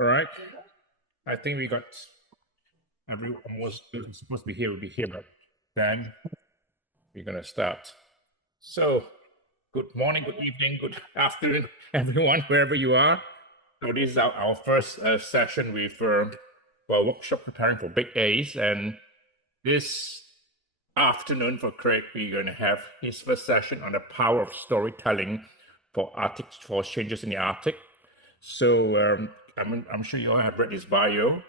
All right. I think we got everyone was supposed to be here, will be here, but then we're going to start. So, good morning, good evening, good afternoon, everyone, wherever you are. So, this is our first session with workshop preparing for Big A's. And this afternoon for Craig, we're going to have his first session on the power of storytelling for changes in the Arctic. So I'm sure you all have read his bio,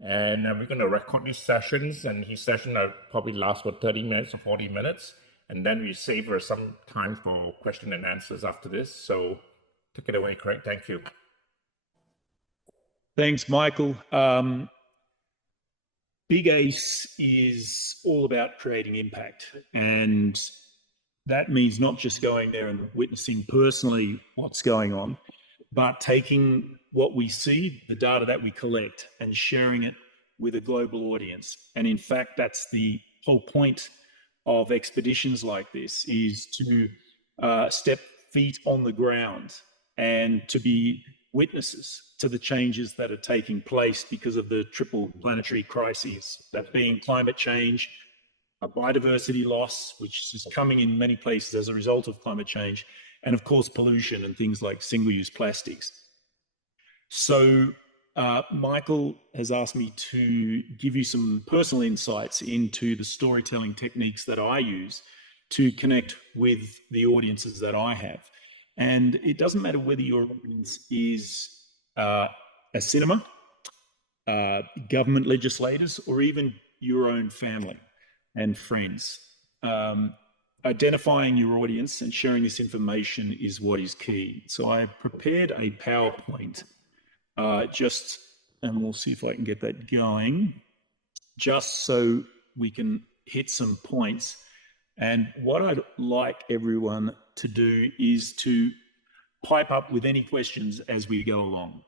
and we're going to record these sessions, and his session will probably last for 30 minutes or 40 minutes, and then we save some time for question and answers after this. So take it away, Craig. Thank you. Thanks, Michael. Big Ace is all about creating impact, and that means not just going there and witnessing personally what's going on, but taking what we see, the data that we collect, and sharing it with a global audience. And in fact, that's the whole point of expeditions like this, is to step feet on the ground and to be witnesses to the changes that are taking place because of the triple planetary crises, that being climate change, a biodiversity loss, which is coming in many places as a result of climate change, and of course pollution and things like single-use plastics. So Michael has asked me to give you some personal insights into the storytelling techniques that I use to connect with the audiences that I have. And it doesn't matter whether your audience is a cinema, government legislators, or even your own family and friends. Identifying your audience and sharing this information is what is key. So I prepared a PowerPoint and we'll see if I can get that going, just so we can hit some points. And what I'd like everyone to do is to pipe up with any questions as we go along.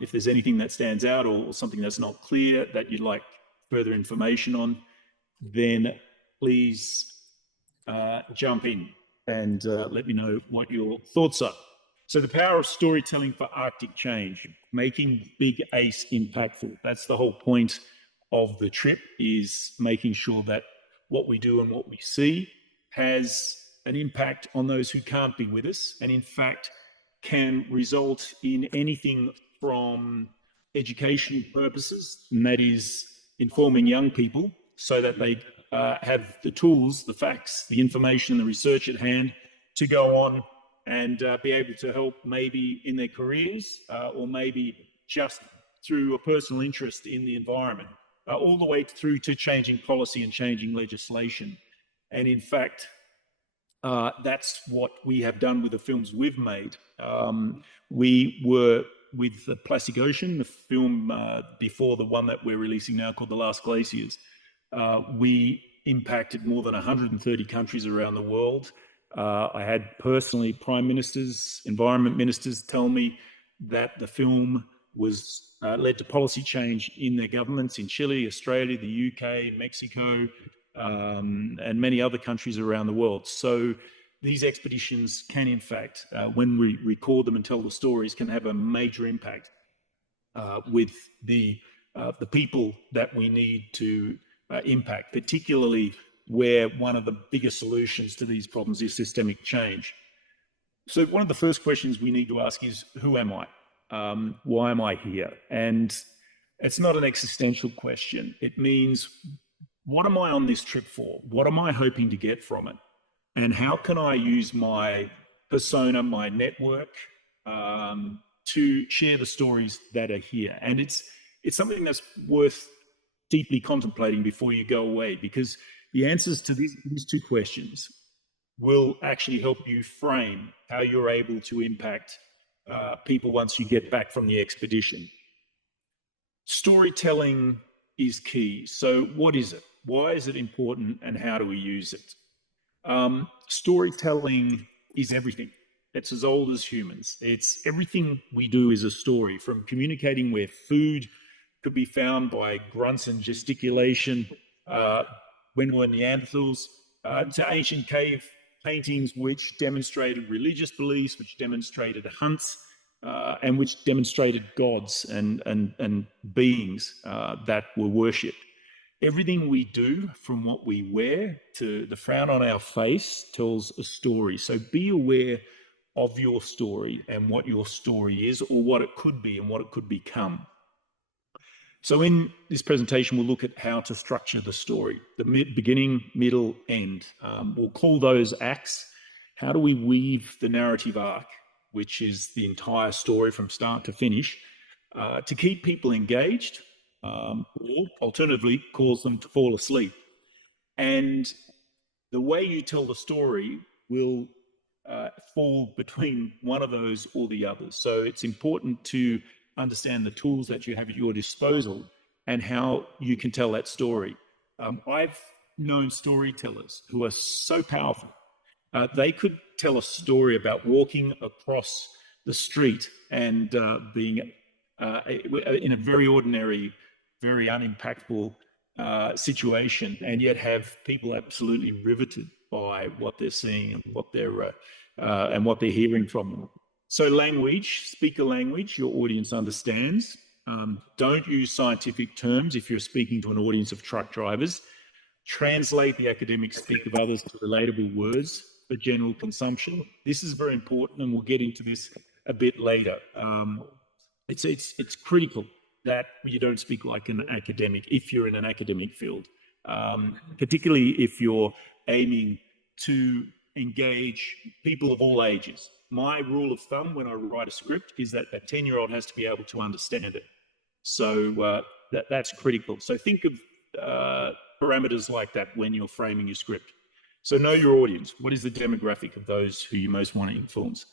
If there's anything that stands out or something that's not clear that you'd like further information on, then please jump in and let me know what your thoughts are. So the power of storytelling for Arctic change, making Big Ace impactful. That's the whole point of the trip, is making sure that what we do and what we see has an impact on those who can't be with us, and in fact can result in anything from education purposes, and that is informing young people so that they have the tools, the facts, the information, the research at hand to go on and be able to help maybe in their careers or maybe just through a personal interest in the environment, all the way through to changing policy and changing legislation. And in fact, that's what we have done with the films we've made. We were with the Plastic Ocean, the film before the one that we're releasing now called The Last Glaciers. We impacted more than 130 countries around the world. I had personally prime ministers, environment ministers tell me that the film was led to policy change in their governments in Chile, Australia, the UK, Mexico, and many other countries around the world. So these expeditions can, in fact, when we record them and tell the stories, can have a major impact with the people that we need to impact, particularly where one of the biggest solutions to these problems is systemic change. So one of the first questions we need to ask is, who am I? Why am I here? And it's not an existential question. It means, what am I on this trip for? What am I hoping to get from it? And how can I use my persona, my network, to share the stories that are here? And it's something that's worth deeply contemplating before you go away, because the answers to these two questions will actually help you frame how you're able to impact people once you get back from the expedition. Storytelling is key. So what is it? Why is it important, and how do we use it? Storytelling is everything. It's as old as humans. It's everything we do is a story, from communicating where food could be found by grunts and gesticulation when we're Neanderthals, to ancient cave paintings which demonstrated religious beliefs, which demonstrated hunts, and which demonstrated gods and beings that were worshipped. Everything we do, from what we wear to the frown on our face, tells a story. So be aware of your story and what your story is, or what it could be and what it could become. So in this presentation, we'll look at how to structure the story, the beginning, middle, end. We'll call those acts. How do we weave the narrative arc, which is the entire story from start to finish, to keep people engaged, or alternatively, cause them to fall asleep. And the way you tell the story will fall between one of those or the others. So it's important to understand the tools that you have at your disposal and how you can tell that story. I've known storytellers who are so powerful. They could tell a story about walking across the street and being in a very ordinary, very unimpactful situation, and yet have people absolutely riveted by what they're seeing and what they're hearing from them. So language, speak a language your audience understands. Don't use scientific terms if you're speaking to an audience of truck drivers. Translate the academic speak of others to relatable words for general consumption. This is very important, and we'll get into this a bit later. It's critical that you don't speak like an academic if you're in an academic field, particularly if you're aiming to engage people of all ages. My rule of thumb when I write a script is that a 10-year-old has to be able to understand it. So that's critical. So think of parameters like that when you're framing your script. So know your audience. What is the demographic of those who you most want to influence?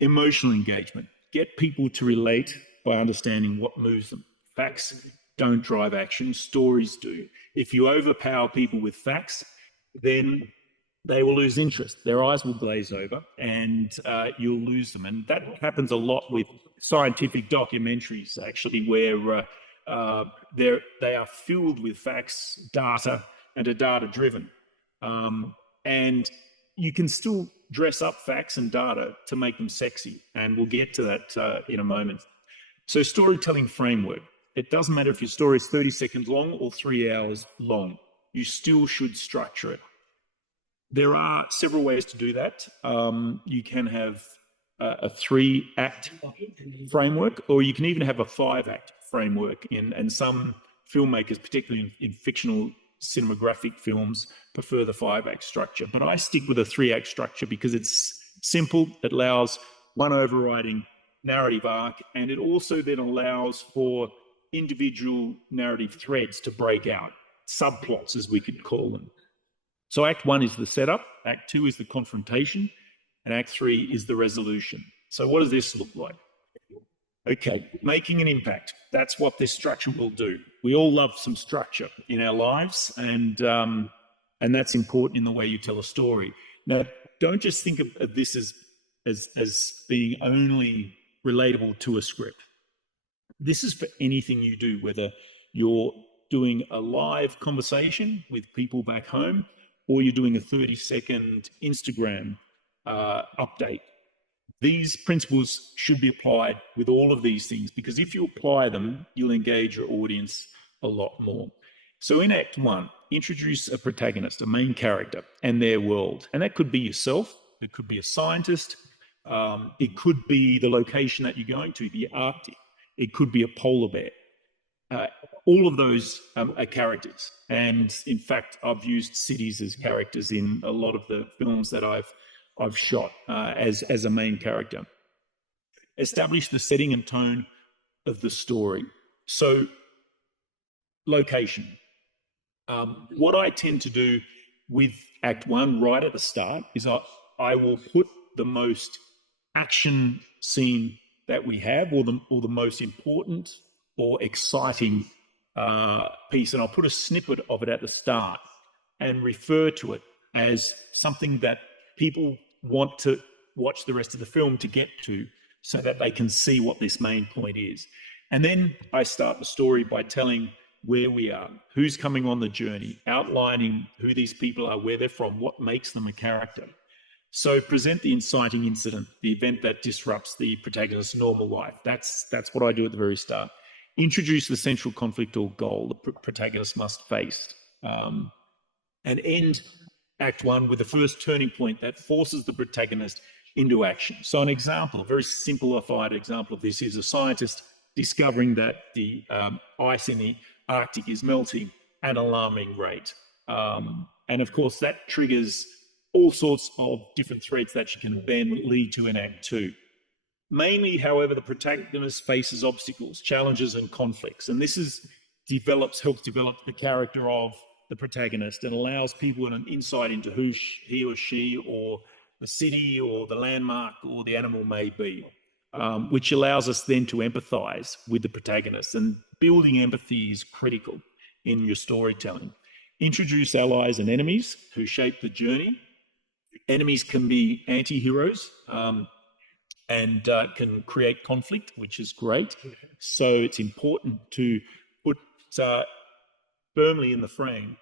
Emotional engagement. Get people to relate by understanding what moves them. Facts don't drive action, stories do. If you overpower people with facts, then they will lose interest. Their eyes will glaze over and you'll lose them. And that happens a lot with scientific documentaries, actually, where they are filled with facts, data, and are data-driven. And you can still dress up facts and data to make them sexy. And we'll get to that in a moment. So storytelling framework. It doesn't matter if your story is 30 seconds long or 3 hours long. You still should structure it. There are several ways to do that. You can have a 3-act framework, or you can even have a 5-act framework. And some filmmakers, particularly in fictional cinematographic films, prefer the 5-act structure. But I stick with a 3-act structure because it's simple. It allows one overriding narrative arc, and it also then allows for individual narrative threads to break out, subplots as we could call them. So Act 1 is the setup, Act 2 is the confrontation, and Act 3 is the resolution. So what does this look like? Okay, making an impact. That's what this structure will do. We all love some structure in our lives, and that's important in the way you tell a story. Now, don't just think of this as being only relatable to a script. This is for anything you do, whether you're doing a live conversation with people back home, or you're doing a 30-second Instagram update. These principles should be applied with all of these things, because if you apply them, you'll engage your audience a lot more. So in Act 1, introduce a protagonist, a main character, and their world. And that could be yourself, it could be a scientist, it could be the location that you're going to, the Arctic, it could be a polar bear. All of those are characters. And in fact, I've used cities as characters in a lot of the films that I've shot as a main character. Establish the setting and tone of the story. So, location. What I tend to do with Act 1 right at the start is I will put the most action scene that we have, or the most important or exciting piece, and I'll put a snippet of it at the start and refer to it as something that people want to watch the rest of the film to get to, so that they can see what this main point is. And then I start the story by telling where we are, who's coming on the journey, outlining who these people are, where they're from, what makes them a character. So present the inciting incident, the event that disrupts the protagonist's normal life. That's what I do at the very start. Introduce the central conflict or goal the protagonist must face, and end Act One with the first turning point that forces the protagonist into action. So an example, a very simplified example of this, is a scientist discovering that the ice in the Arctic is melting at an alarming rate. And of course, that triggers all sorts of different threads that you can then lead to in Act Two. Mainly, however, the protagonist faces obstacles, challenges, and conflicts. And this helps develop the character of the protagonist and allows people an insight into who he or she or the city or the landmark or the animal may be, which allows us then to empathize with the protagonist. And building empathy is critical in your storytelling. Introduce allies and enemies who shape the journey. Enemies can be anti-heroes, and can create conflict, which is great. So it's important to put firmly in the frame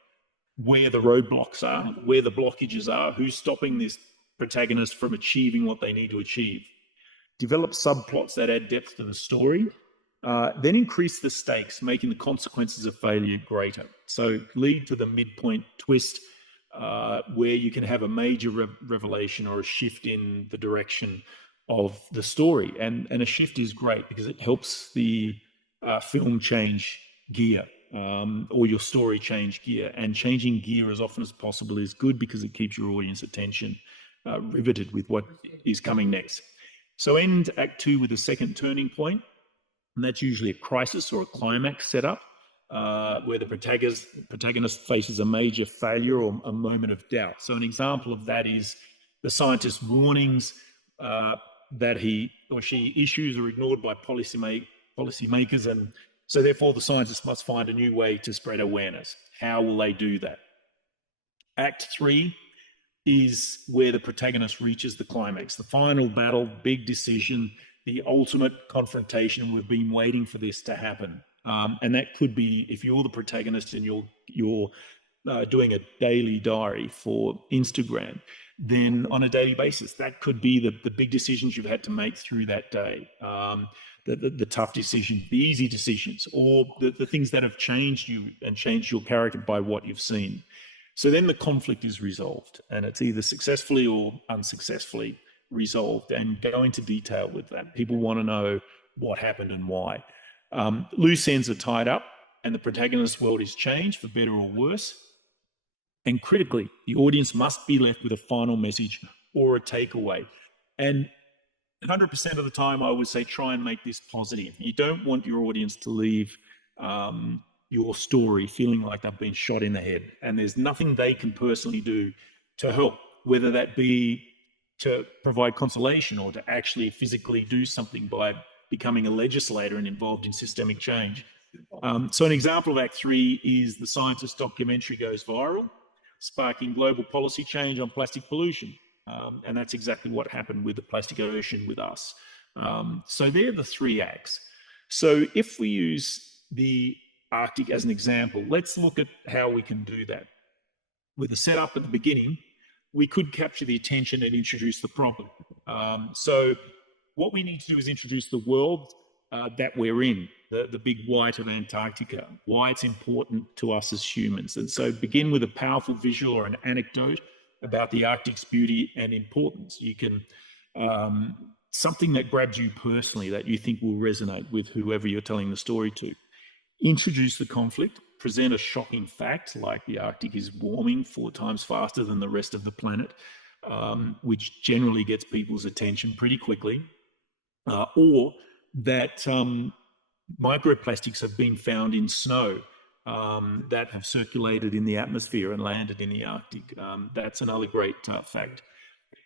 where the roadblocks are, where the blockages are, who's stopping this protagonist from achieving what they need to achieve. Develop subplots that add depth to the story. Then increase the stakes, making the consequences of failure greater. So lead to the midpoint twist, where you can have a major revelation or a shift in the direction of the story. And a shift is great because it helps the film change gear, or your story change gear. And changing gear as often as possible is good because it keeps your audience attention riveted with what is coming next. So end Act Two with a second turning point, and that's usually a crisis or a climax setup, where the protagonist faces a major failure or a moment of doubt. So an example of that is the scientist's warnings that he or she issues are ignored by policymakers, and so therefore the scientist must find a new way to spread awareness. How will they do that? Act Three is where the protagonist reaches the climax, the final battle, big decision, the ultimate confrontation. We've been waiting for this to happen. And that could be, if you're the protagonist and you're doing a daily diary for Instagram, then on a daily basis, that could be the big decisions you've had to make through that day, the tough decisions, the easy decisions, or the things that have changed you and changed your character by what you've seen. So then the conflict is resolved, and it's either successfully or unsuccessfully resolved, and go into detail with that. People want to know what happened and why. Loose ends are tied up, and the protagonist's world is changed for better or worse. And critically, the audience must be left with a final message or a takeaway. And 100% of the time, I would say try and make this positive. You don't want your audience to leave your story feeling like they've been shot in the head, and there's nothing they can personally do to help, whether that be to provide consolation or to actually physically do something by becoming a legislator and involved in systemic change. So an example of Act Three is the scientist documentary goes viral, sparking global policy change on plastic pollution. And that's exactly what happened with the plastic ocean with us. So they're the three acts. So if we use the Arctic as an example, let's look at how we can do that. With a setup at the beginning, we could capture the attention and introduce the problem. So what we need to do is introduce the world that we're in, the big white of Antarctica, why it's important to us as humans. And so begin with a powerful visual or an anecdote about the Arctic's beauty and importance. You can, something that grabs you personally that you think will resonate with whoever you're telling the story to. Introduce the conflict, present a shocking fact like the Arctic is warming 4 times faster than the rest of the planet, which generally gets people's attention pretty quickly, or that microplastics have been found in snow that have circulated in the atmosphere and landed in the Arctic. That's another great fact.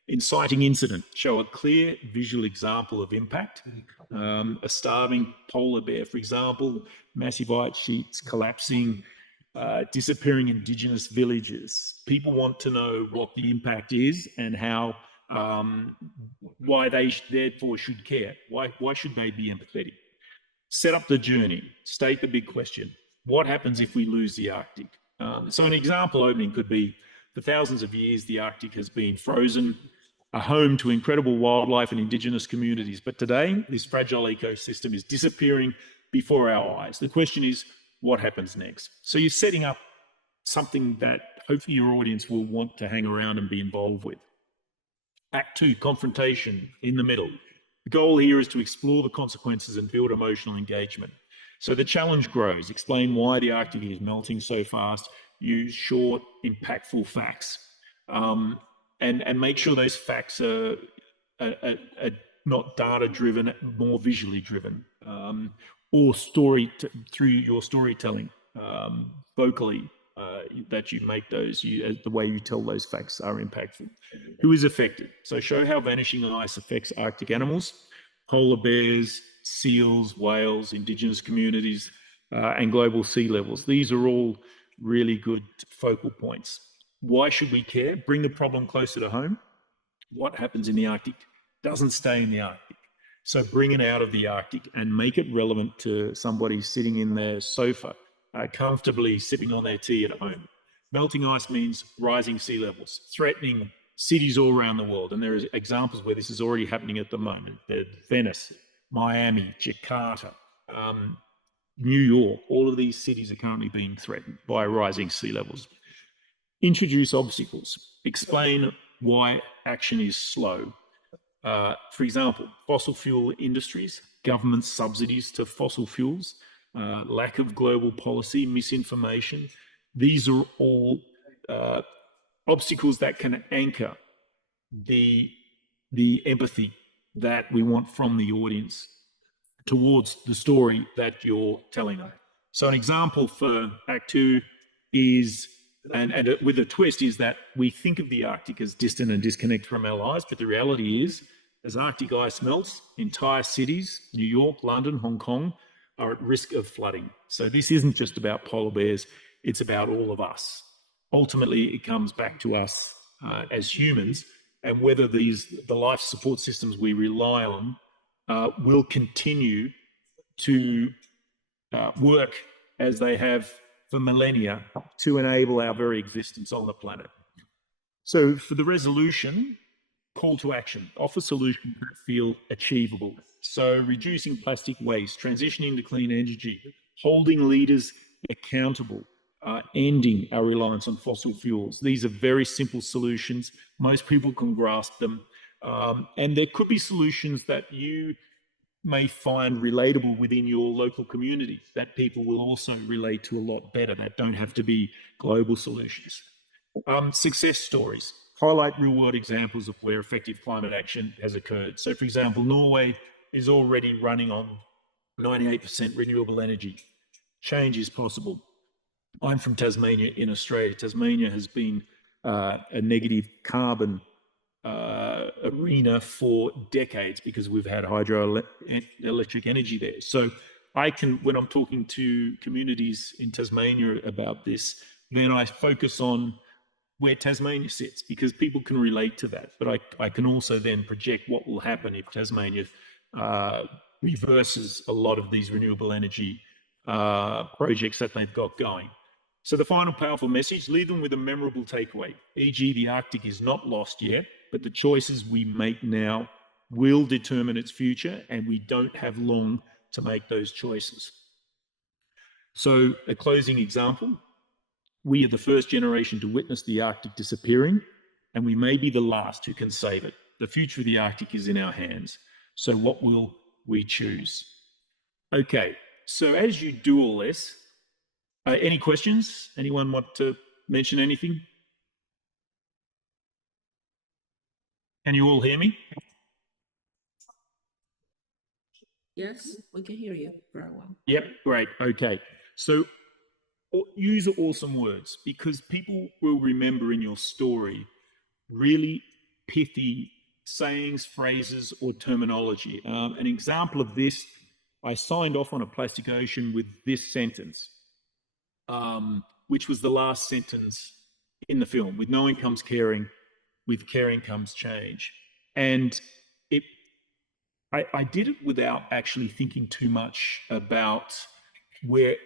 Inciting incident, show a clear visual example of impact. A starving polar bear, for example, massive ice sheets collapsing, disappearing indigenous villages. People want to know what the impact is and how, why they therefore should care. Why should they be empathetic? Set up the journey, state the big question. what happens if we lose the Arctic? So an example opening could be, for thousands of years, the Arctic has been frozen, a home to incredible wildlife and indigenous communities. But today, this fragile ecosystem is disappearing before our eyes. The question is, what happens next? So you're setting up something that hopefully your audience will want to hang around and be involved with. Act 2, confrontation, in the middle. The goal here is to explore the consequences and build emotional engagement. So the challenge grows. Explain why the Arctic is melting so fast. Use short, impactful facts, and make sure those facts are not data-driven, more visually driven, or through your storytelling, vocally, that you make those, the way you tell those facts are impactful. Who is affected? So show how vanishing ice affects Arctic animals, polar bears, seals, whales, indigenous communities, and global sea levels. These are all really good focal points. Why should we care? Bring the problem closer to home. What happens in the Arctic doesn't stay in the Arctic. So bring it out of the Arctic and make it relevant to somebody sitting in their sofa, comfortably sipping on their tea at home. Melting ice means rising sea levels, threatening cities all around the world. And there are examples where this is already happening at the moment. Venice, Miami, Jakarta, New York, all of these cities are currently being threatened by rising sea levels. Introduce obstacles. Explain why action is slow. For example, fossil fuel industries, government subsidies to fossil fuels, lack of global policy, misinformation. These are all obstacles that can anchor the empathy that we want from the audience towards the story that you're telling them. So an example for Act 2 is, and with a twist, is that we think of the Arctic as distant and disconnected from our lives, but the reality is, as Arctic ice melts, entire cities, New York, London, Hong Kong, are at risk of flooding. So this isn't just about polar bears, it's about all of us. Ultimately, it comes back to us as humans, and whether the life support systems we rely on will continue to work as they have for millennia to enable our very existence on the planet. So for the resolution, call to action, offer solutions that feel achievable. So reducing plastic waste, transitioning to clean energy, holding leaders accountable, ending our reliance on fossil fuels. These are very simple solutions. Most people can grasp them. And there could be solutions that you may find relatable within your local community that people will also relate to a lot better, that don't have to be global solutions. Success stories. Highlight real-world examples of where effective climate action has occurred. So, for example, Norway is already running on 98% renewable energy. Change is possible. I'm from Tasmania in Australia. Tasmania has been a negative carbon arena for decades because we've had hydroelectric energy there. So I can, when I'm talking to communities in Tasmania about this, then I focus on where Tasmania sits because people can relate to that. But I can also then project what will happen if Tasmania reverses a lot of these renewable energy projects that they've got going. So the final powerful message, leave them with a memorable takeaway, e.g. the Arctic is not lost yet, but the choices we make now will determine its future, and we don't have long to make those choices. So a closing example, we are the first generation to witness the Arctic disappearing, and we may be the last who can save it. The future of the Arctic is in our hands. So what will we choose? Okay, so as you do all this, any questions? Anyone want to mention anything? Can you all hear me? Yes, we can hear you very well. Yep, great. Okay. So use awesome words because people will remember in your story really pithy sayings, phrases, or terminology. An example of this, I signed off on a plastic ocean with this sentence, which was the last sentence in the film. With knowing comes caring, with caring comes change. And I did it without actually thinking too much about where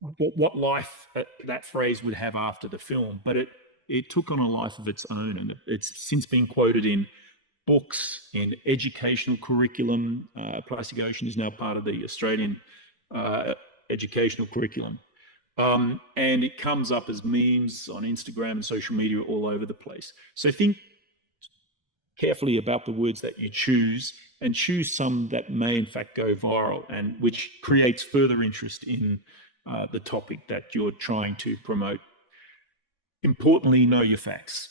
what life that phrase would have after the film, but it took on a life of its own, and it's since been quoted in books, in educational curriculum. Plastic Ocean is now part of the Australian educational curriculum. And it comes up as memes on Instagram and social media all over the place. So think carefully about the words that you choose, and choose some that may in fact go viral, and which creates further interest in the topic that you're trying to promote. Importantly, know your facts.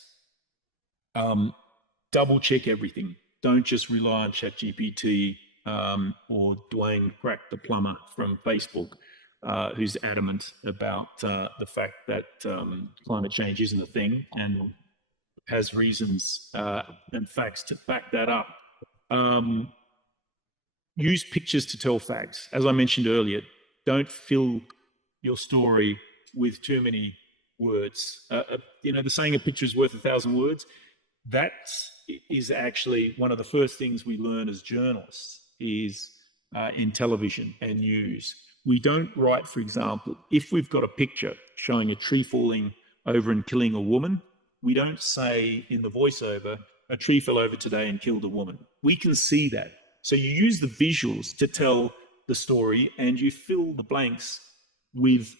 Double check everything. Don't just rely on ChatGPT or Dwayne Crack the plumber from Facebook, who's adamant about the fact that climate change isn't a thing and has reasons and facts to back that up. Use pictures to tell facts. As I mentioned earlier, don't fill your story with too many words. The saying, a picture is worth 1,000 words. That is actually one of the first things we learn as journalists is in television and news. We don't write, for example, if we've got a picture showing a tree falling over and killing a woman, we don't say in the voiceover, a tree fell over today and killed a woman. We can see that. So you use the visuals to tell the story, and you fill the blanks with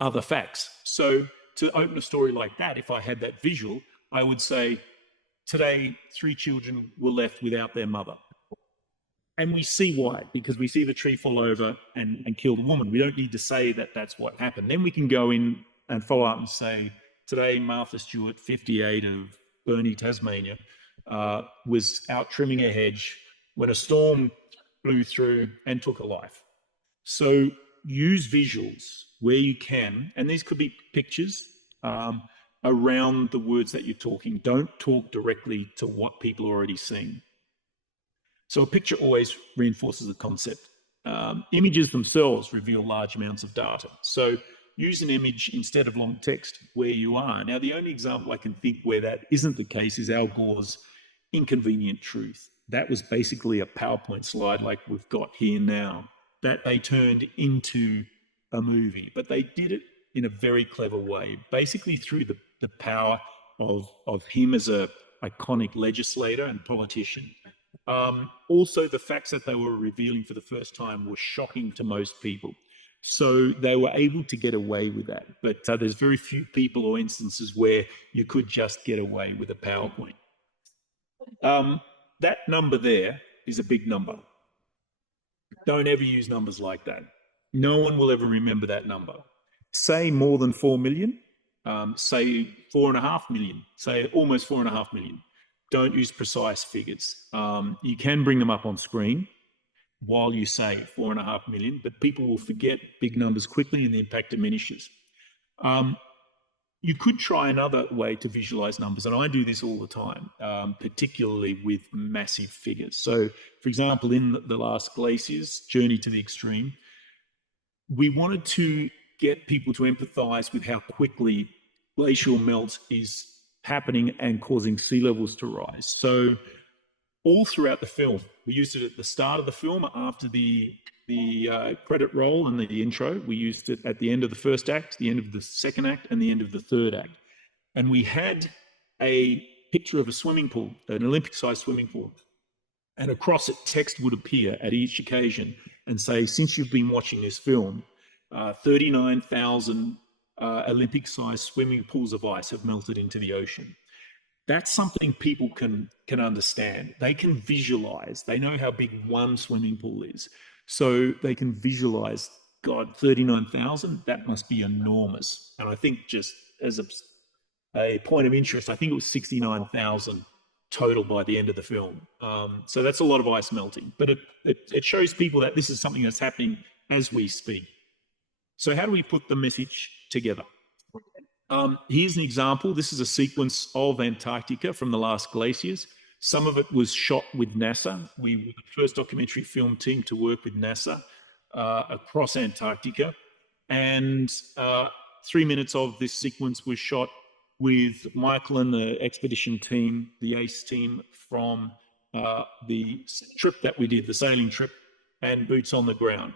other facts. So to open a story like that, if I had that visual, I would say, today, 3 children were left without their mother. And we see why, because we see the tree fall over and kill the woman. We don't need to say that that's what happened. Then we can go in and follow up and say, today, Martha Stewart, 58, of Burnie, Tasmania, was out trimming a hedge when a storm blew through and took a life. So use visuals where you can, and these could be pictures, around the words that you're talking. Don't talk directly to what people are already seeing. So a picture always reinforces the concept. Images themselves reveal large amounts of data. So use an image instead of long text where you are. Now, the only example I can think where that isn't the case is Al Gore's Inconvenient Truth. That was basically a PowerPoint slide like we've got here now that they turned into a movie, but they did it in a very clever way, basically through the power of him as a iconic legislator and politician. Also, the facts that they were revealing for the first time were shocking to most people. So they were able to get away with that. But there's very few people or instances where you could just get away with a PowerPoint. That number there is a big number. Don't ever use numbers like that. No one will ever remember that number. Say more than 4 million, say 4.5 million, say almost 4.5 million. Don't use precise figures. You can bring them up on screen while you say 4.5 million, but people will forget big numbers quickly and the impact diminishes. You could try another way to visualize numbers, and I do this all the time, particularly with massive figures. So, for example, in the last Glaciers, Journey to the Extreme, we wanted to get people to empathize with how quickly glacial melt is happening and causing sea levels to rise. So all throughout the film, we used it at the start of the film, after the credit roll and the intro. We used it at the end of the first act, the end of the second act, and the end of the third act. And we had a picture of a swimming pool, an Olympic-sized swimming pool. And across it, text would appear at each occasion and say, since you've been watching this film, 39,000 Olympic-sized swimming pools of ice have melted into the ocean. That's something people can understand. They can visualize. They know how big one swimming pool is. So they can visualize, God, 39,000, that must be enormous. And I think, just as a point of interest, I think it was 69,000 total by the end of the film. So that's a lot of ice melting. But it shows people that this is something that's happening as we speak. So how do we put the message together? Here's an example. This is a sequence of Antarctica from the last glaciers. Some of it was shot with NASA. We were the first documentary film team to work with NASA across Antarctica. And 3 minutes of this sequence was shot with Michael and the expedition team, the ACE team, from the trip that we did, the sailing trip, and boots on the ground.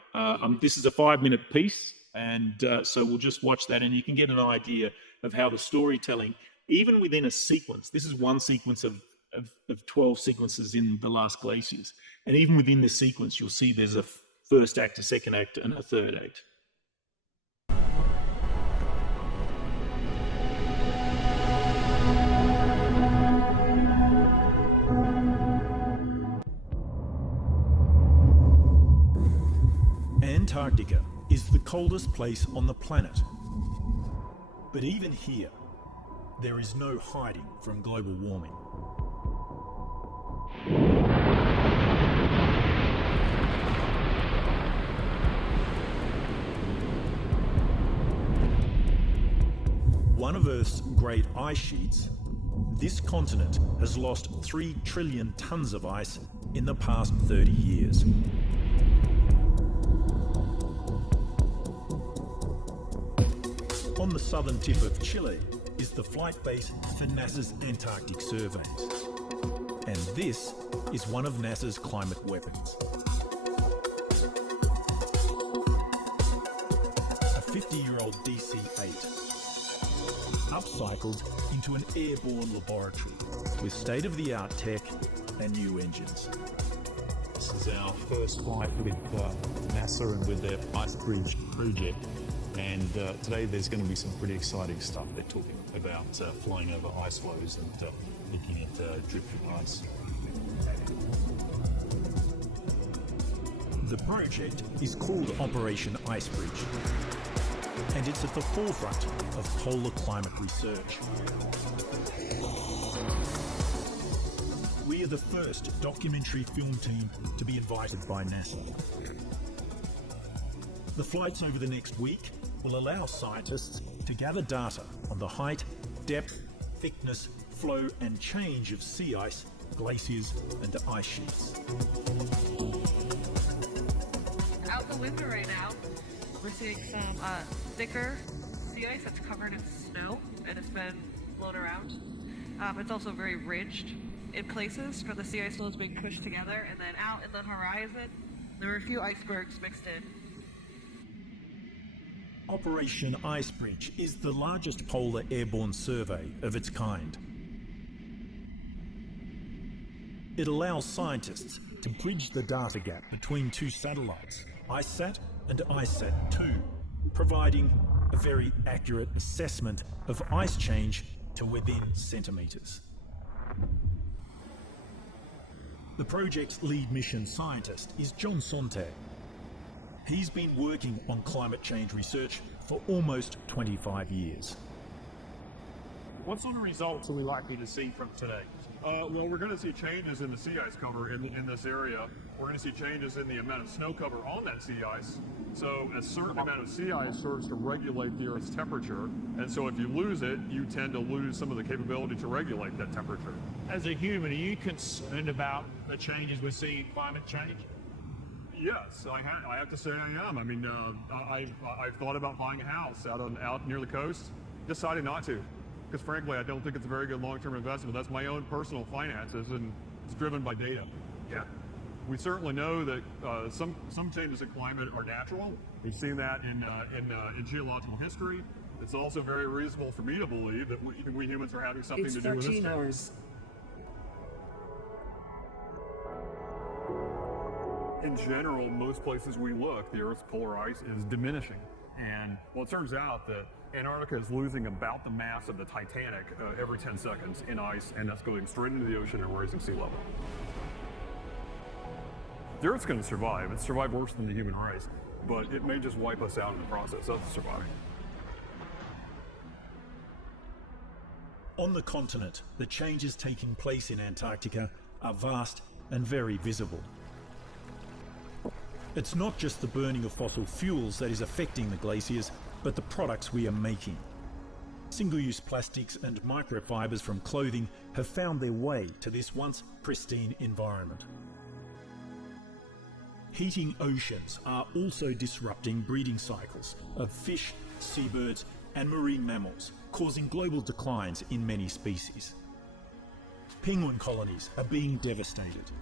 This is a 5-minute piece. And so we'll just watch that, and you can get an idea of how the storytelling, even within a sequence, this is one sequence of 12 sequences in the last glaciers, and even within this sequence, you'll see there's a first act, a second act, and a third act. Antarctica is the coldest place on the planet. But even here, there is no hiding from global warming. One of Earth's great ice sheets, this continent has lost 3 trillion tons of ice in the past 30 years. On the southern tip of Chile is the flight base for NASA's Antarctic surveys. And this is one of NASA's climate weapons. A 50-year-old DC-8, upcycled into an airborne laboratory with state-of-the-art tech and new engines. This is our first flight with NASA and with their Ice Bridge project. And today there's going to be some pretty exciting stuff. They're talking about flying over ice floes and looking at drifting ice. The project is called Operation Ice Bridge, and it's at the forefront of polar climate research. We are the first documentary film team to be invited by NASA. The flights over the next week will allow scientists to gather data on the height, depth, thickness, flow and change of sea ice, glaciers and ice sheets. Out the window right now, we're seeing some thicker sea ice that's covered in snow and it's been blown around. It's also very ridged in places for the sea ice floes being pushed together, and then out in the horizon, there are a few icebergs mixed in. Operation Ice Bridge is the largest polar airborne survey of its kind. It allows scientists to bridge the data gap between two satellites, ICESat and ICESat-2, providing a very accurate assessment of ice change to within centimetres. The project's lead mission scientist is John Sontag. He's been working on climate change research for almost 25 years. What sort of results are we likely to see from today? Well, we're going to see changes in the sea ice cover in this area. We're going to see changes in the amount of snow cover on that sea ice. So a certain amount of sea ice serves to regulate the Earth's temperature. And so if you lose it, you tend to lose some of the capability to regulate that temperature. As a human, are you concerned about the changes we're seeing in climate change? Yes, I have to say I am. I mean, I've thought about buying a house out near the coast. Decided not to, because frankly, I don't think it's a very good long-term investment. That's my own personal finances, and it's driven by data. Yeah, we certainly know that some changes in climate are natural. We've seen that in geological history. It's also very reasonable for me to believe that we humans are having something to do with this. 13 hours. In general, most places we look, the Earth's polar ice is diminishing. And well, it turns out that Antarctica is losing about the mass of the Titanic every 10 seconds in ice, and that's going straight into the ocean and raising sea level. The Earth's going to survive. It's survived worse than the human race, but it may just wipe us out in the process of surviving. On the continent, the changes taking place in Antarctica are vast and very visible. It's not just the burning of fossil fuels that is affecting the glaciers, but the products we are making. Single-use plastics and microfibers from clothing have found their way to this once pristine environment. Heating oceans are also disrupting breeding cycles of fish, seabirds, and marine mammals, causing global declines in many species. Penguin colonies are being devastated.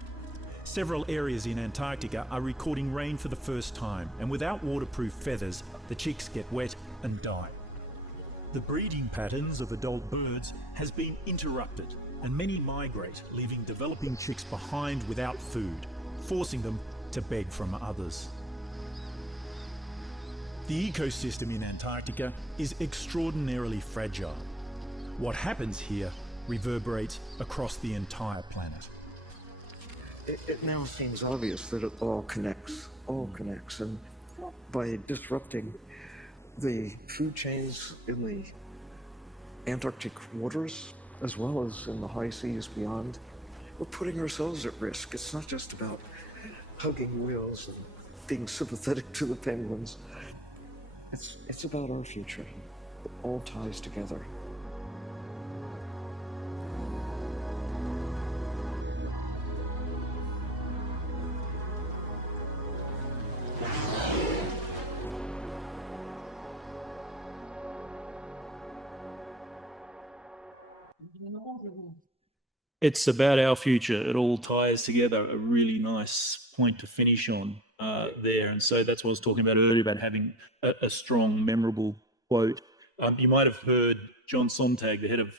Several areas in Antarctica are recording rain for the first time, and without waterproof feathers, the chicks get wet and die. The breeding patterns of adult birds has been interrupted, and many migrate, leaving developing chicks behind without food, forcing them to beg from others. The ecosystem in Antarctica is extraordinarily fragile. What happens here reverberates across the entire planet. It now seems obvious that it all connects, and by disrupting the food chains in the Antarctic waters, as well as in the high seas beyond, we're putting ourselves at risk. It's not just about hugging whales and being sympathetic to the penguins. It's about our future. It all ties together. It's about our future. It all ties together. A really nice point to finish on there. And so that's what I was talking about earlier, about having a strong, memorable quote. You might have heard John Sontag, the head of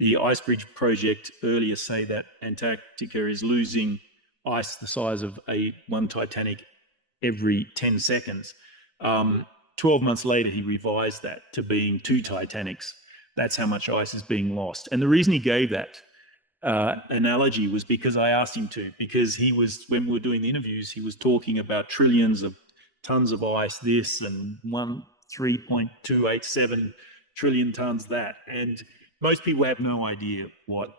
the Ice Bridge Project, earlier say that Antarctica is losing ice the size of one Titanic every 10 seconds. 12 months later, he revised that to being 2 Titanics. That's how much ice is being lost. And the reason he gave that analogy was because I asked him to, because when we were doing the interviews, he was talking about trillions of tons of ice, this, and 3.287 trillion tons that. And most people have no idea what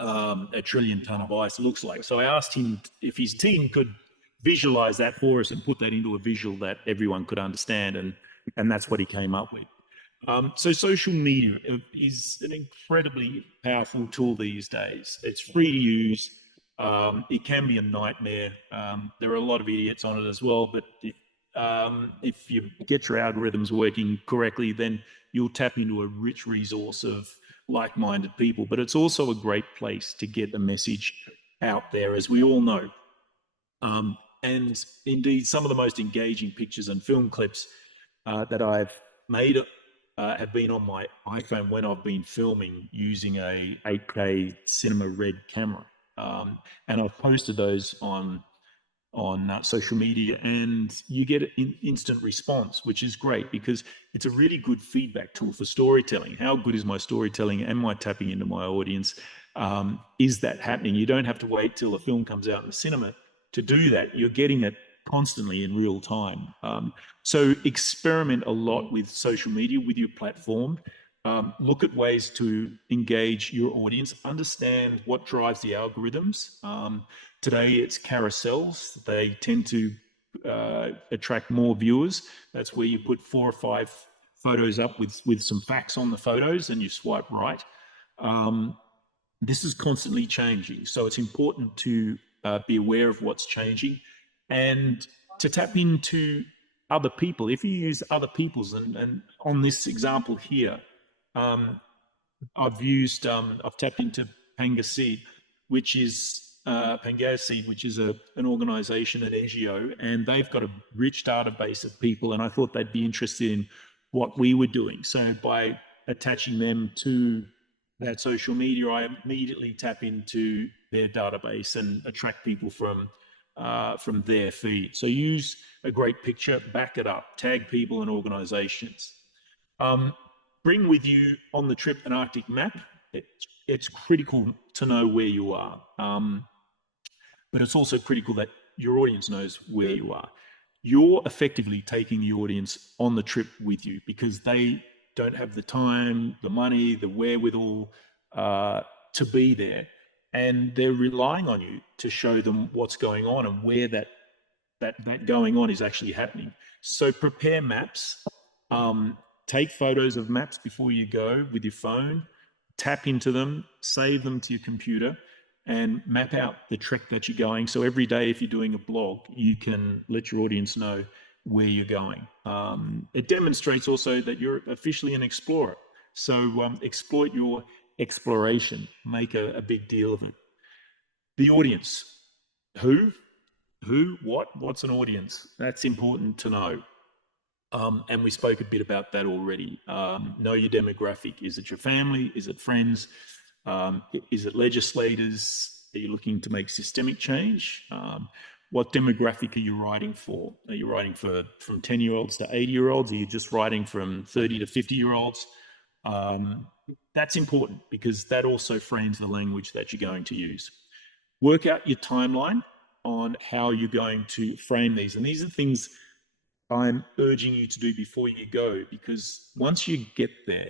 a trillion ton of ice looks like. So I asked him if his team could visualize that for us and put that into a visual that everyone could understand, and that's what he came up with. So social media is an incredibly powerful tool these days. It's free to use. It can be a nightmare. There are a lot of idiots on it as well, but if you get your algorithms working correctly, then you'll tap into a rich resource of like-minded people. But it's also a great place to get the message out there, as we all know. And indeed, some of the most engaging pictures and film clips that I've made have been on my iPhone when I've been filming using a 8K Cinema Red camera. And I've posted those on social media, and you get an instant response, which is great because it's a really good feedback tool for storytelling. How good is my storytelling? Am I tapping into my audience? Is that happening? You don't have to wait till a film comes out in the cinema to do that. You're getting it constantly in real time. So experiment a lot with social media, with your platform. Look at ways to engage your audience, understand what drives the algorithms. Today it's carousels. They tend to attract more viewers. That's where you put 4 or 5 photos up with some facts on the photos and you swipe right. This is constantly changing. So it's important to be aware of what's changing and to tap into other people. If you use other people's, and on this example here, I've tapped into Pangaseed, which is Pangaseed, which is an organisation, an NGO, and they've got a rich database of people, and I thought they'd be interested in what we were doing. So by attaching them to that social media, I immediately tap into their database and attract people from their feed. So use a great picture, back it up, tag people and organizations. Bring with you on the trip an Arctic map. It's critical to know where you are, but it's also critical that your audience knows where you are. You're effectively taking the audience on the trip with you because they don't have the time, the money, the wherewithal to be there. And they're relying on you to show them what's going on and where that going on is actually happening. So prepare maps, take photos of maps before you go with your phone, tap into them, save them to your computer, and map out the trek that you're going. So every day, if you're doing a blog, you can let your audience know where you're going. It demonstrates also that you're officially an explorer. So exploit your exploration, make a big deal of it. The audience. Who? What's an audience? That's important to know. And we spoke a bit about that already. Know your demographic. Is it your family? Is it friends? Is it legislators? Are you looking to make systemic change? What demographic are you writing for? Are you writing for from 10-year-olds to 80-year-olds? Are you just writing from 30 to 50-year-olds? That's important because that also frames the language that you're going to use. Work out your timeline on how you're going to frame these. And these are things I'm urging you to do before you go, because once you get there,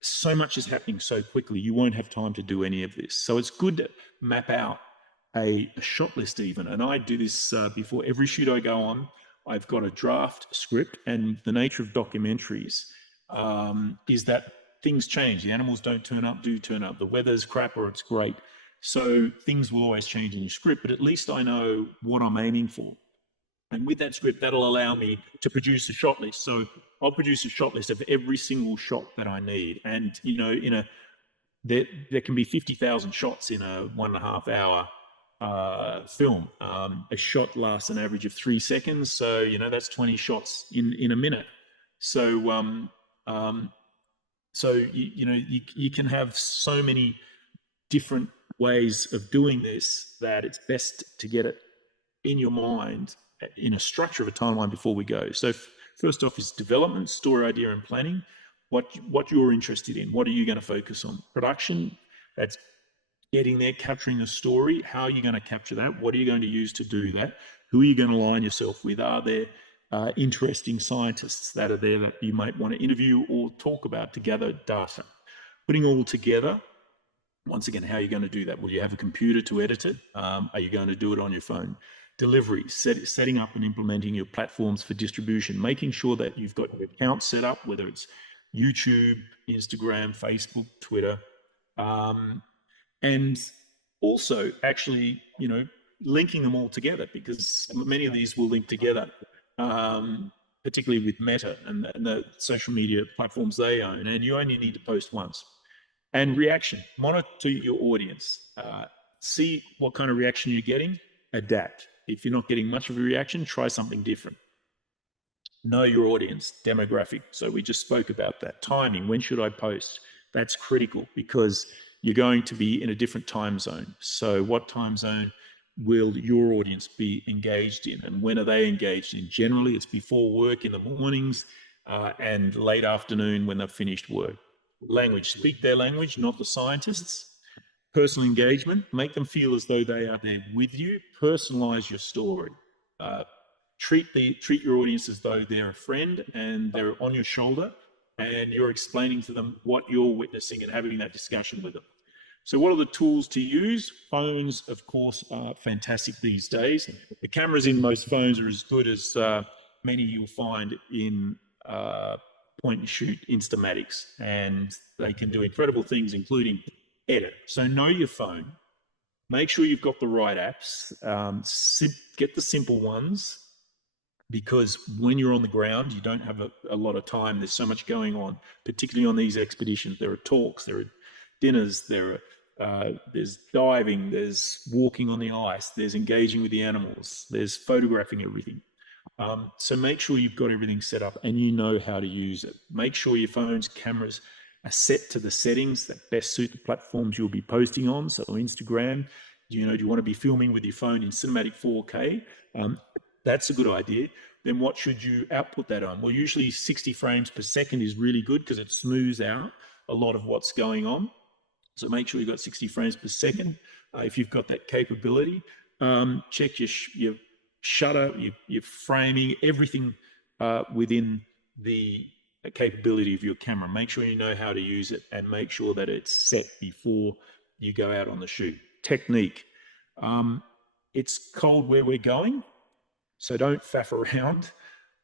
so much is happening so quickly, you won't have time to do any of this. So it's good to map out a shot list even. And I do this before every shoot I go on. I've got a draft script, and the nature of documentaries is that things change. The animals don't turn up, do turn up. The weather's crap or it's great. So things will always change in your script, but at least I know what I'm aiming for. And with that script, that'll allow me to produce a shot list. So I'll produce a shot list of every single shot that I need. And, you know, there can be 50,000 shots in a 1.5 hour film. A shot lasts an average of 3 seconds. So, you know, that's 20 shots in a minute. So, you can have so many different ways of doing this that it's best to get it in your mind in a structure of a timeline before we go. So first off is development, story idea, and planning. What you're interested in. What are you going to focus on? Production, that's getting there, capturing the story. How are you going to capture that? What are you going to use to do that? Who are you going to align yourself with? Are there interesting scientists that are there that you might want to interview or talk about to gather data? Putting all together. Once again, how are you going to do that? Will you have a computer to edit it? Are you going to do it on your phone? Delivery, setting up and implementing your platforms for distribution, making sure that you've got your account set up, whether it's YouTube, Instagram, Facebook, Twitter, and also actually, you know, linking them all together, because many of these will link together, particularly with Meta and the social media platforms they own, and you only need to post once. And reaction, monitor your audience, see what kind of reaction you're getting, adapt. If you're not getting much of a reaction, try something different. Know your audience, demographic. So we just spoke about that. Timing, when should I post? That's critical because you're going to be in a different time zone. So what time zone will your audience be engaged in, and when are they engaged in? Generally, it's before work in the mornings and late afternoon when they've finished work. Language, speak their language, not the scientists. Personal engagement, make them feel as though they are there with you. Personalize your story. Treat your audience as though they're a friend and they're on your shoulder, and you're explaining to them what you're witnessing and having that discussion with them. So what are the tools to use? Phones, of course, are fantastic these days. The cameras in most phones are as good as many you'll find in point and shoot Instamatics, and they can do incredible things, including edit. So know your phone. Make sure you've got the right apps. Get the simple ones, because when you're on the ground, you don't have a lot of time. There's so much going on, particularly on these expeditions. There are talks, there are dinners, there's diving, there's walking on the ice, there's engaging with the animals, there's photographing everything. So make sure you've got everything set up and you know how to use it. Make sure your phone's cameras are set to the settings that best suit the platforms you'll be posting on. So Instagram, do you want to be filming with your phone in cinematic 4K? That's a good idea. Then what should you output that on? Well, usually 60 frames per second is really good because it smooths out a lot of what's going on. So make sure you've got 60 frames per second if you've got that capability. Check your shutter, your framing, everything within the capability of your camera. Make sure you know how to use it and make sure that it's set before you go out on the shoot. Technique. It's cold where we're going, so don't faff around.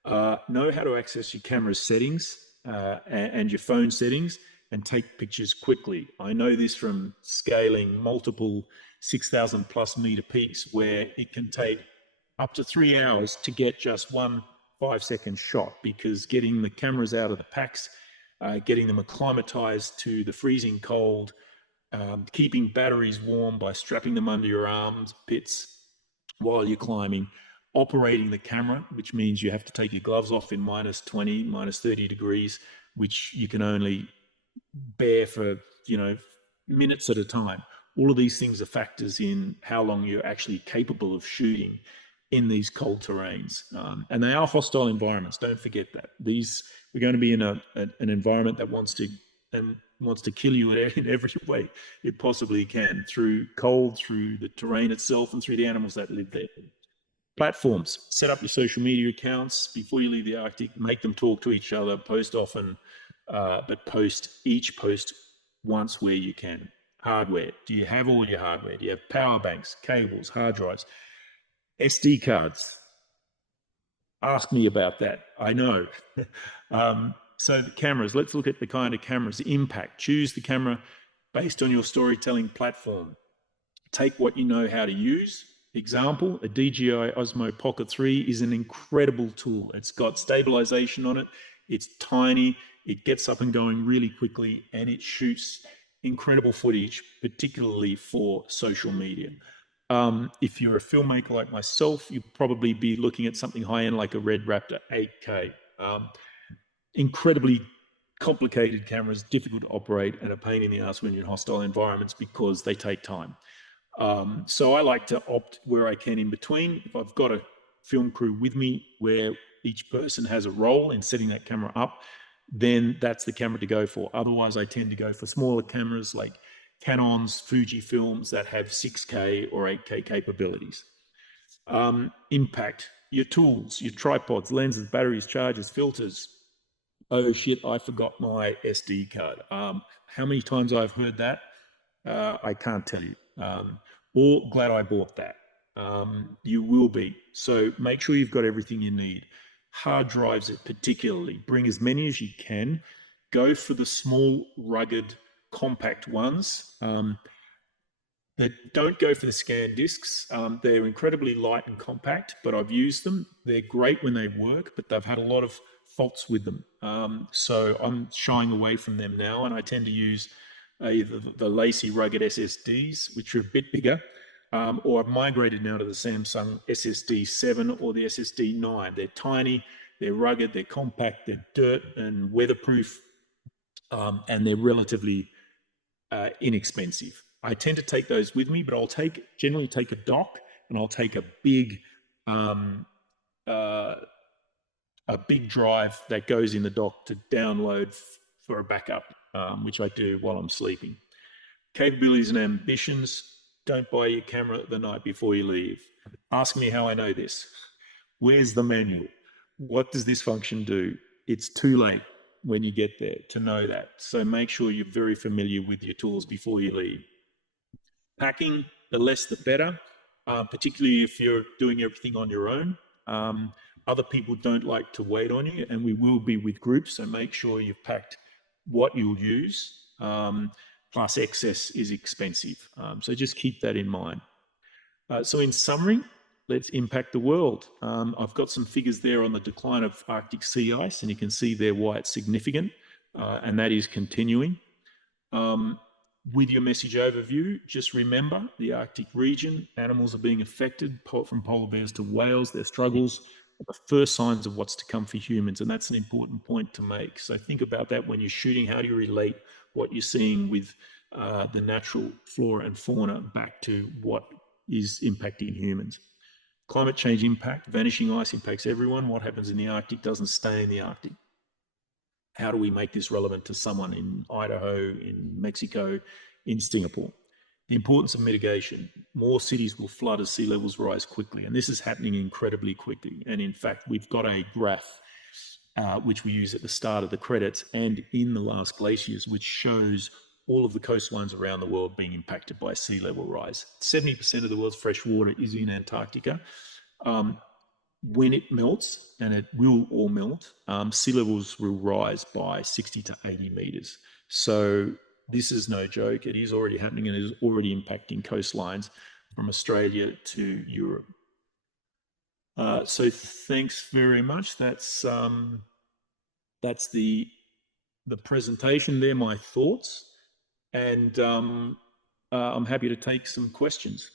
Know how to access your camera settings and your phone settings and take pictures quickly. I know this from scaling multiple 6,000 plus meter peaks where it can take up to 3 hours to get just one 5-second shot, because getting the cameras out of the packs, getting them acclimatized to the freezing cold, keeping batteries warm by strapping them under your arms pits, while you're climbing, operating the camera, which means you have to take your gloves off in minus 20, minus 30 degrees, which you can only bear for, minutes at a time. All of these things are factors in how long you're actually capable of shooting in these cold terrains. And they are hostile environments. Don't forget that. We're going to be in an environment that wants to kill you in every way it possibly can, through cold, through the terrain itself, and through the animals that live there. Platforms. Set up your social media accounts before you leave the Arctic. Make them talk to each other. Post often, but post once where you can. Hardware. Do you have all your hardware? Do you have power banks, cables, hard drives, SD cards? Ask me about that. I know. So the cameras. Let's look at the kind of cameras. Impact. Choose the camera based on your storytelling platform. Take what you know how to use. Example, a DJI Osmo Pocket 3 is an incredible tool. It's got stabilization on it. It's tiny. It gets up and going really quickly, and it shoots incredible footage, particularly for social media. If you're a filmmaker like myself, you'd probably be looking at something high-end like a Red Raptor 8K. Incredibly complicated cameras, difficult to operate, and a pain in the ass when you're in hostile environments because they take time. So I like to opt where I can in between. If I've got a film crew with me where each person has a role in setting that camera up, then that's the camera to go for. Otherwise, I tend to go for smaller cameras like Canons, Fujifilms that have 6K or 8K capabilities. Impact, your tools, your tripods, lenses, batteries, chargers, filters. Oh shit, I forgot my SD card. How many times I've heard that? I can't tell you. Or glad I bought that. You will be. So make sure you've got everything you need. Hard drives, particularly, bring as many as you can. Go for the small, rugged, compact ones. Don't go for the scan discs. They're incredibly light and compact, but I've used them. They're great when they work, but they've had a lot of faults with them. So I'm shying away from them now, and I tend to use either the Leeson rugged SSDs, which are a bit bigger, or I've migrated now to the Samsung SSD 7 or the SSD 9. They're tiny, they're rugged, they're compact, they're dirt and weatherproof, and they're relatively inexpensive. I tend to take those with me, but I'll generally take a dock, and I'll take a big drive that goes in the dock to download for a backup, which I do while I'm sleeping. Capabilities and ambitions. Don't buy your camera the night before you leave. Ask me how I know this. Where's the manual? What does this function do? It's too late when you get there to know that. So make sure you're very familiar with your tools before you leave. Packing, the less the better, particularly if you're doing everything on your own. Other people don't like to wait on you, and we will be with groups, so make sure you've packed what you'll use. Plus excess is expensive. So just keep that in mind. So in summary, let's impact the world. I've got some figures there on the decline of Arctic sea ice, and you can see there why it's significant, and that is continuing. With your message overview, just remember the Arctic region, animals are being affected, from polar bears to whales, their struggles, the first signs of what's to come for humans, and that's an important point to make. So think about that when you're shooting. How do you relate what you're seeing with the natural flora and fauna back to what is impacting humans? Climate change impact, vanishing ice impacts everyone. What happens in the Arctic doesn't stay in the Arctic. How do we make this relevant to someone in Idaho, in Mexico, in Singapore? The importance of mitigation. More cities will flood as sea levels rise quickly, and this is happening incredibly quickly. And in fact, we've got a graph which we use at the start of the credits and in the last glaciers, which shows all of the coastlines around the world being impacted by sea level rise. 70% of the world's fresh water is in Antarctica. When it melts, and it will all melt, sea levels will rise by 60 to 80 meters. So this is no joke. It is already happening, and it is already impacting coastlines from Australia to Europe. So thanks very much. That's the presentation. They're my thoughts, and I'm happy to take some questions.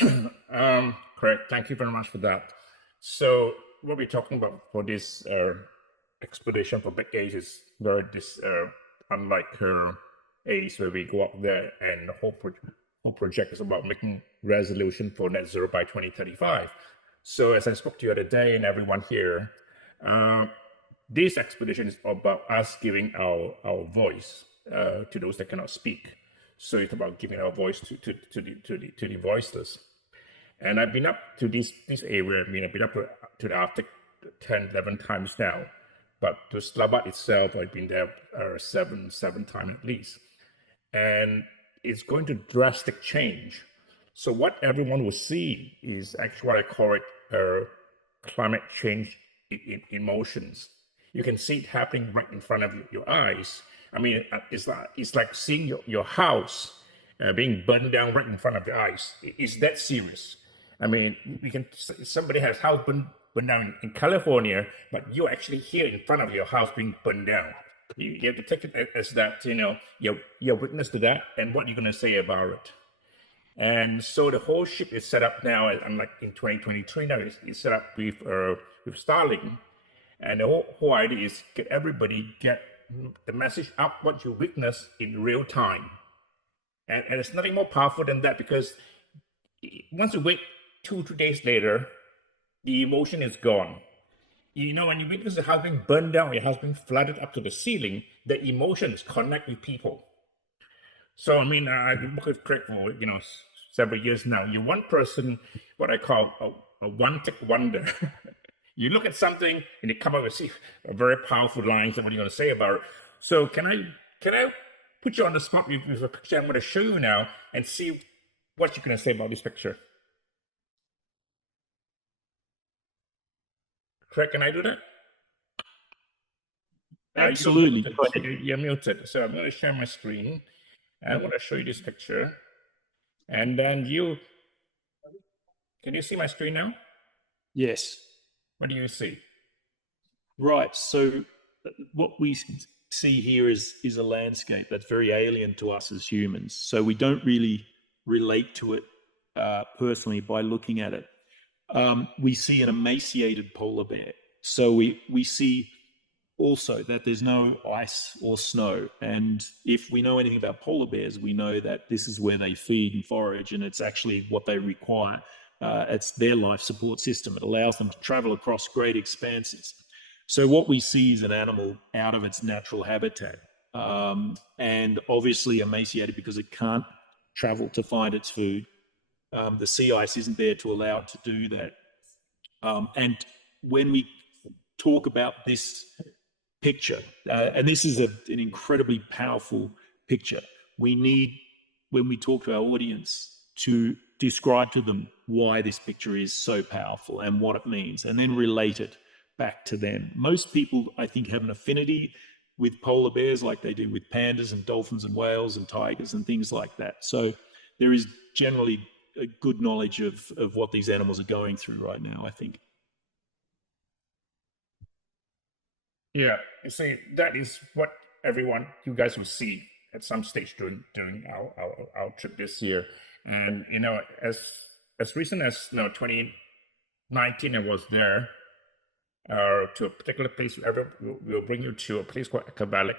Correct. Thank you very much for that. So what we're talking about for this expedition for Big Ace is very unlike her Ace, where we go up there and the whole project is about making resolution for net zero by 2035. So as I spoke to you the other day and everyone here, uh, this expedition is about us giving our voice to those that cannot speak. So it's about giving our voice to the voiceless. And I've been up to this area. I mean, I've been up to the Arctic 10, 11 times now. But to Slabat itself, I've been there seven times at least. And it's going to drastic change. So what everyone will see is actually what I call it climate change in emotions. You can see it happening right in front of your eyes. I mean, it's like seeing your house being burned down right in front of your eyes. It's that serious. I mean, somebody has house burned down in California, but you're actually here in front of your house being burned down. You have to take it as that, you're witness to that, and what you're going to say about it. And so the whole ship is set up now, unlike in 2023 now, it's set up with Starlink. And the whole idea is get the message up what you witness in real time. And it's nothing more powerful than that, because once you wait 2 days later, the emotion is gone. When you witness a house being burned down, your house being flooded up to the ceiling, the emotions connect with people. So, I mean, I've been working with Craig for, several years now. You're one person, what I call a one-tick wonder. You look at something and you come up with a very powerful lines and what you're going to say about it. So can I put you on the spot with a picture I'm going to show you now and see what you're going to say about this picture? Craig, can I do that? Absolutely. You're muted. So I'm going to share my screen. And I'm going to show you this picture. And then can you see my screen now? Yes. What do you see? Right. So what we see here is a landscape that's very alien to us as humans. So we don't really relate to it personally by looking at it. We see an emaciated polar bear. So we see also that there's no ice or snow. And if we know anything about polar bears, we know that this is where they feed and forage, and it's actually what they require. It's their life support system. It allows them to travel across great expanses. So what we see is an animal out of its natural habitat, and obviously emaciated because it can't travel to find its food. The sea ice isn't there to allow it to do that. And when we talk about this picture, and this is an incredibly powerful picture, we need, when we talk to our audience, to describe to them why this picture is so powerful and what it means, and then relate it back to them. Most people, I think, have an affinity with polar bears like they do with pandas and dolphins and whales and tigers and things like that. So there is generally a good knowledge of what these animals are going through right now, I think. Yeah, you see, that is what you guys will see at some stage during our trip this year. And as recent as 2019, I was there to a particular place. We'll bring you to a place called Akabalik.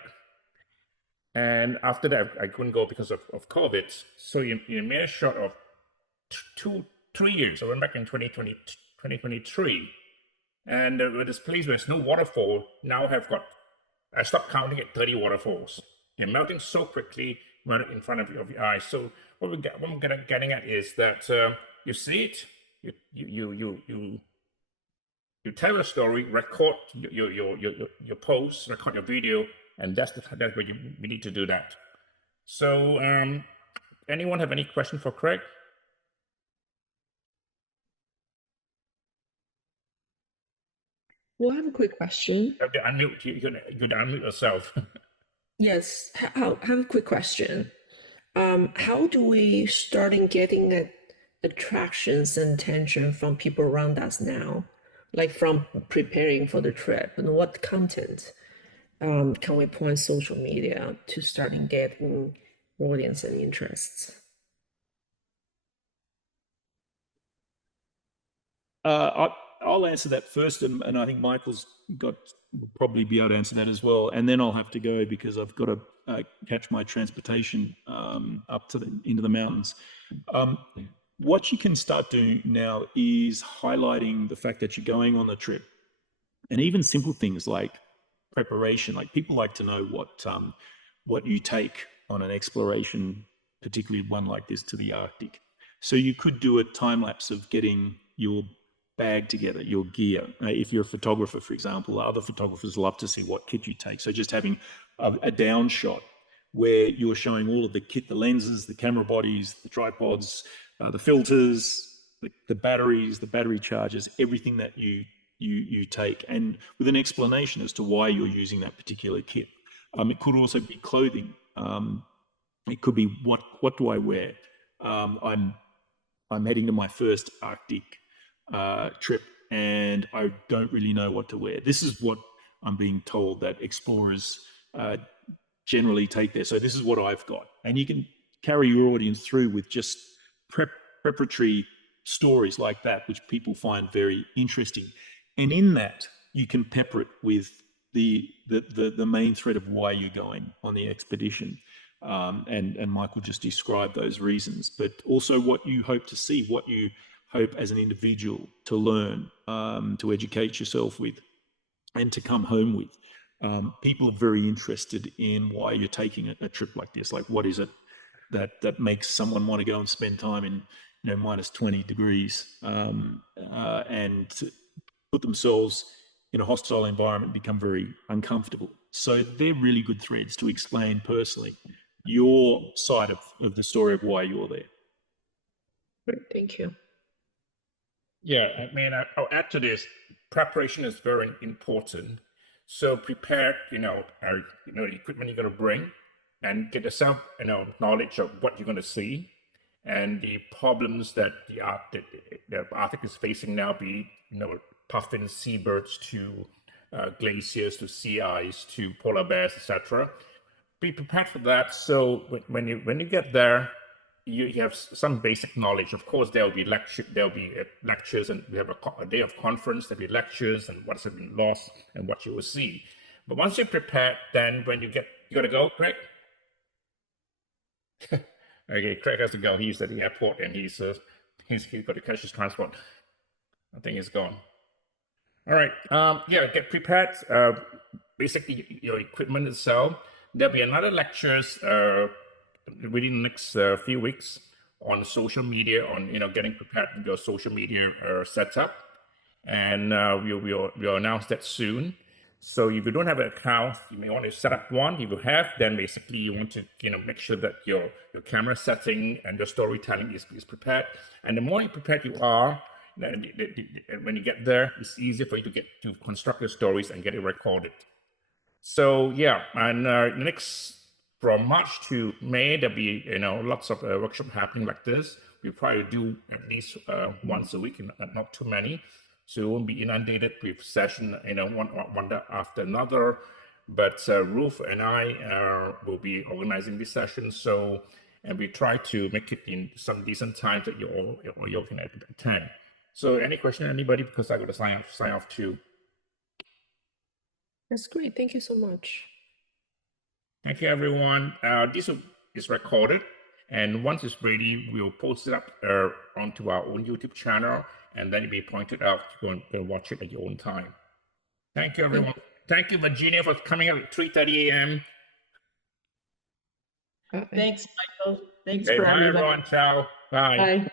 And after that, I couldn't go because of COVID. So you made a shot of 3 years. I went back in 2023. And this place where there's no waterfall now I stopped counting at 30 waterfalls. They're melting so quickly right in front of your eyes. So what I'm getting at is that you see it, you tell a story, record your posts, record your video, and that's where we need to do that. So anyone have any question for Craig? Well, I have a quick question. You have to unmute. You could unmute yourself. Yes, I have a quick question. How do we start in getting attractions and attention from people around us now? Like from preparing for the trip, and what content can we put on social media to start in getting audience and interests? I'll answer that first, and I think Michael's will probably be able to answer that as well. And then I'll have to go because I've got to catch my transportation up to into the mountains. What you can start doing now is highlighting the fact that you're going on the trip, and even simple things like preparation. Like people like to know what you take on an exploration, particularly one like this to the Arctic. So you could do a time lapse of getting your bag together, your gear. If you're a photographer, for example, other photographers love to see what kit you take. So just having a down shot where you're showing all of the kit, the lenses, the camera bodies, the tripods, the filters, the batteries, the battery chargers, everything that you take, and with an explanation as to why you're using that particular kit. It could also be clothing. It could be what do I wear? I'm heading to my first Arctic trip, and I don't really know what to wear. This is what I'm being told that explorers generally take there. So this is what I've got, and you can carry your audience through with just preparatory stories like that, which people find very interesting. And in that, you can pepper it with the main thread of why you're going on the expedition. And Michael just described those reasons, but also what you hope to see, what you hope as an individual to learn, to educate yourself with, and to come home with. People are very interested in why you're taking a trip like this. Like, what is it that makes someone want to go and spend time in minus 20 degrees and put themselves in a hostile environment, become very uncomfortable. So they're really good threads to explain personally your side of the story of why you're there. Great, thank you. Yeah, I mean, I'll add to this. Preparation is very important. So prepare, the equipment you're going to bring, and get yourself, knowledge of what you're going to see, and the problems that the Arctic is facing now, be puffins, seabirds, to glaciers, to sea ice, to polar bears, etc. Be prepared for that. So when you get there, you have some basic knowledge. Of course, there'll be lectures, and we have a day of conference. There'll be lectures and what's been lost and what you will see. But once you're prepared, then when you got to go, Craig. Okay, Craig has to go. He's at the airport, and he's got to catch his transport. I think he's gone. All right. Get prepared. Basically, your equipment itself. There'll be another lectures within the next few weeks on social media, on getting prepared with your social media setup, and we'll announce that soon. So if you don't have an account, you may want to set up one. If you have, then basically you want to make sure that your camera setting and your storytelling is prepared. And the more prepared you are, when you get there, it's easier for you to construct your stories and get it recorded. So yeah, and from March to May, there'll be lots of workshop happening like this. We probably do at least once a week, and not too many, so you won't be inundated with session one after another. But Ruth and I will be organizing this session, and we try to make it in some decent times that you all can attend. So any question, anybody? Because I got to sign off too. That's great. Thank you so much. Thank you, everyone. This is recorded, and once it's ready, we'll post it up onto our own YouTube channel, and then you'll be pointed out to go and watch it at your own time. Thank you, everyone. Thank you, Virginia, for coming out at 3:30 a.m. Thanks, Michael. Thanks Okay, for bye, everybody. everyone. Ciao. Bye. Bye.